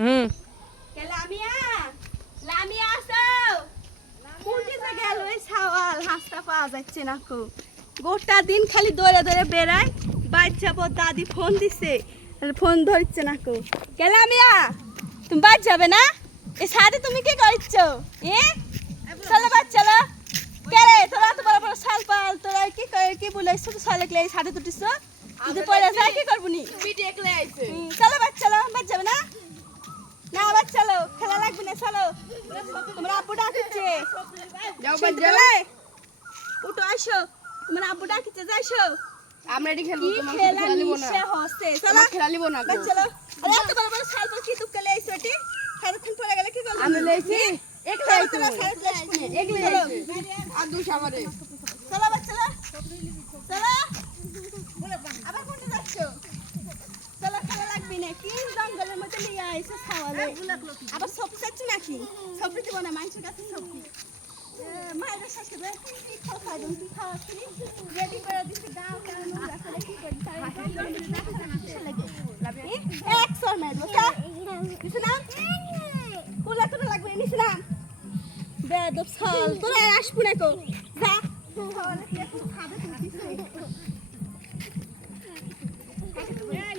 হুম লামিয়া লামিয়া আসো কোনটিতে গেল এই ছাওয়াল হাসটা পাওয়া যাচ্ছে না কো গোটা দিন খালি দৌড়ে দৌড়ে বেড়ায় বাইর যাবো দাদি ফোন দিছে ফোন ধরছে না কো লামিয়া তুমি বাইর যাবে না এই সাথে তুমি কি করছ চলো বাচ্চারা কে রে তোরা তো বড় বড় শাল পাল তোরা কি বলেছ তো শালে গলে এই সাথে দুটিছ যদি পড়ে যায় কি করবনি তুমি দেখলে আইছে চলো বাচ্চারা বাইর যাবে না না বাচ্চালো খেলা লাগবে না চলো তোমরা আব্বু ডাকছে যাও চলে উঠো আসো তোমরা আব্বু ডাকছে যাইছো আমরা এটি খেলবো কি তোমার খেলা খেলা লিবো না নিশে হচ্ছে চলো তোমার খেলা লিবো না বাচ্চালো আরে এত বড় বড় শাল পর কি তুকে লেইছো এটি সারাক্ষণ পড়ে গেলে কি করব আমি লইছি একলা আইছো একলাই একলা আর দুই সামারে চলো বাচ্চালো চলো আবার কোনটা যাচ্ছো চলো খেলা লাগবে না কি জঙ্গলের মধ্যে নিয়ে আইছো ছাওয়ালে আবার সবজি চাচ্ছি নাকি সবজি দিব না মাংসের কাছে সবজি মায়ের শাশুড়ি কি খাওয়া কি খাওয়াচ্ছি রেডি করে দিচ্ছি দাও কেন রাখলে কি করি এক সর মেদো কিছু না কুলা তো লাগবে নিছ না বেদব সাল তোরা আসবো না কো যা খাওয়ালে কি একটু খাবে তুমি